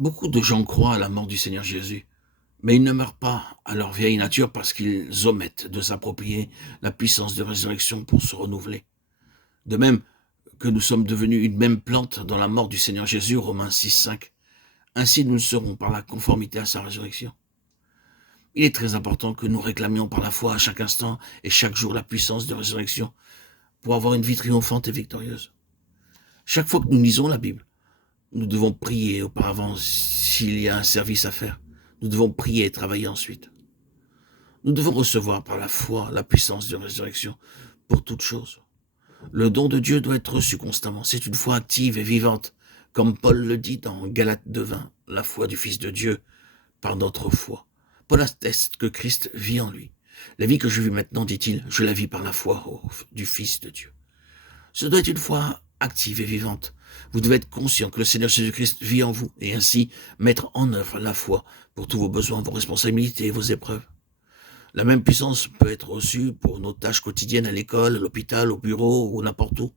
Beaucoup de gens croient à la mort du Seigneur Jésus, mais ils ne meurent pas à leur vieille nature parce qu'ils omettent de s'approprier la puissance de résurrection pour se renouveler. De même que nous sommes devenus une même plante dans la mort du Seigneur Jésus, Romains 6,5, ainsi nous le serons par la conformité à sa résurrection. Il est très important que nous réclamions par la foi à chaque instant et chaque jour la puissance de résurrection pour avoir une vie triomphante et victorieuse. Chaque fois que nous lisons la Bible, nous devons prier auparavant s'il y a un service à faire. Nous devons prier et travailler ensuite. Nous devons recevoir par la foi la puissance de résurrection pour toute chose. Le don de Dieu doit être reçu constamment. C'est une foi active et vivante, comme Paul le dit dans Galates 2:20, la foi du Fils de Dieu par notre foi. Paul atteste que Christ vit en lui. La vie que je vis maintenant, dit-il, je la vis par la foi du Fils de Dieu. Ce doit être une foi active et vivante. Vous devez être conscient que le Seigneur Jésus-Christ vit en vous et ainsi mettre en œuvre la foi pour tous vos besoins, vos responsabilités et vos épreuves. La même puissance peut être reçue pour nos tâches quotidiennes à l'école, à l'hôpital, au bureau ou n'importe où.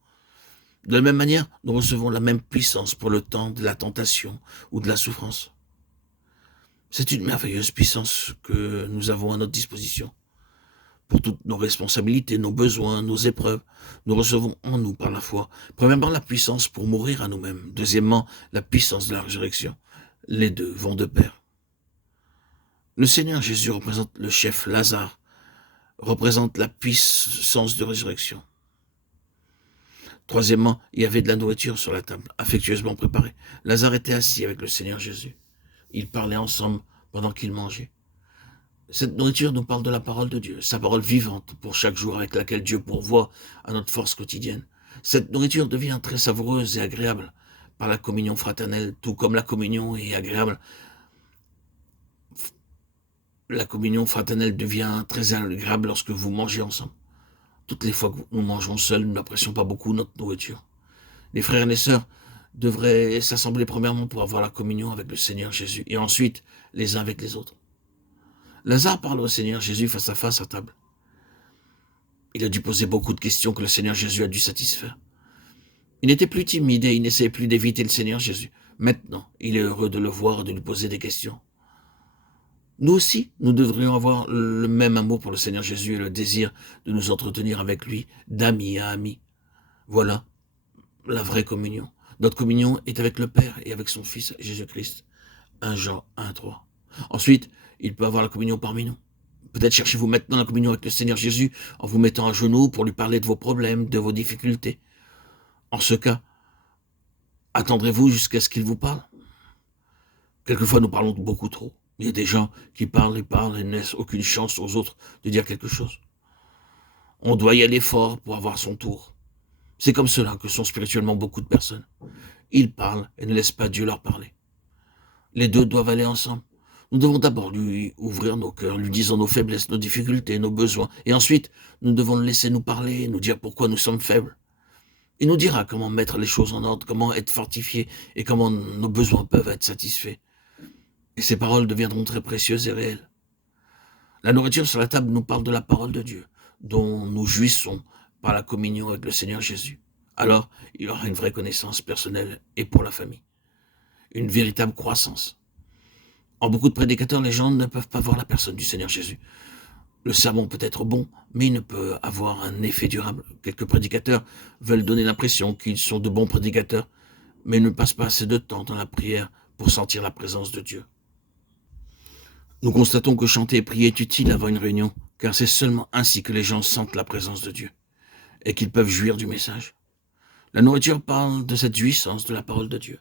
De la même manière, nous recevons la même puissance pour le temps de la tentation ou de la souffrance. C'est une merveilleuse puissance que nous avons à notre disposition. Pour toutes nos responsabilités, nos besoins, nos épreuves, nous recevons en nous par la foi, premièrement la puissance pour mourir à nous-mêmes, deuxièmement la puissance de la résurrection. Les deux vont de pair. Le Seigneur Jésus représente le chef Lazare, représente la puissance de résurrection. Troisièmement, il y avait de la nourriture sur la table, affectueusement préparée. Lazare était assis avec le Seigneur Jésus. Ils parlaient ensemble pendant qu'ils mangeaient. Cette nourriture nous parle de la parole de Dieu, sa parole vivante pour chaque jour avec laquelle Dieu pourvoit à notre force quotidienne. Cette nourriture devient très savoureuse et agréable par la communion fraternelle, tout comme la communion est agréable. La communion fraternelle devient très agréable lorsque vous mangez ensemble. Toutes les fois que nous mangeons seuls, nous n'apprécions pas beaucoup notre nourriture. Les frères et les sœurs devraient s'assembler premièrement pour avoir la communion avec le Seigneur Jésus et ensuite les uns avec les autres. Lazare parle au Seigneur Jésus face à face à table. Il a dû poser beaucoup de questions que le Seigneur Jésus a dû satisfaire. Il n'était plus timide et il n'essayait plus d'éviter le Seigneur Jésus. Maintenant, il est heureux de le voir et de lui poser des questions. Nous aussi, nous devrions avoir le même amour pour le Seigneur Jésus et le désir de nous entretenir avec lui, d'amis à amis. Voilà la vraie communion. Notre communion est avec le Père et avec son Fils Jésus-Christ. 1 Jean 1:3. Ensuite, il peut avoir la communion parmi nous. Peut-être cherchez-vous maintenant la communion avec le Seigneur Jésus en vous mettant à genoux pour lui parler de vos problèmes, de vos difficultés. En ce cas, attendrez-vous jusqu'à ce qu'il vous parle. Quelquefois, nous parlons beaucoup trop. Il y a des gens qui parlent et ne laissent aucune chance aux autres de dire quelque chose. On doit y aller fort pour avoir son tour. C'est comme cela que sont spirituellement beaucoup de personnes. Ils parlent et ne laissent pas Dieu leur parler. Les deux doivent aller ensemble. Nous devons d'abord lui ouvrir nos cœurs, lui disant nos faiblesses, nos difficultés, nos besoins. Et ensuite, nous devons le laisser nous parler, nous dire pourquoi nous sommes faibles. Il nous dira comment mettre les choses en ordre, comment être fortifiés et comment nos besoins peuvent être satisfaits. Et ces paroles deviendront très précieuses et réelles. La nourriture sur la table nous parle de la parole de Dieu, dont nous jouissons par la communion avec le Seigneur Jésus. Alors, il y aura une vraie connaissance personnelle et pour la famille. Une véritable croissance. En beaucoup de prédicateurs, les gens ne peuvent pas voir la personne du Seigneur Jésus. Le sermon peut être bon, mais il ne peut avoir un effet durable. Quelques prédicateurs veulent donner l'impression qu'ils sont de bons prédicateurs, mais ne passent pas assez de temps dans la prière pour sentir la présence de Dieu. Nous constatons que chanter et prier est utile avant une réunion, car c'est seulement ainsi que les gens sentent la présence de Dieu et qu'ils peuvent jouir du message. La nourriture parle de cette jouissance de la parole de Dieu.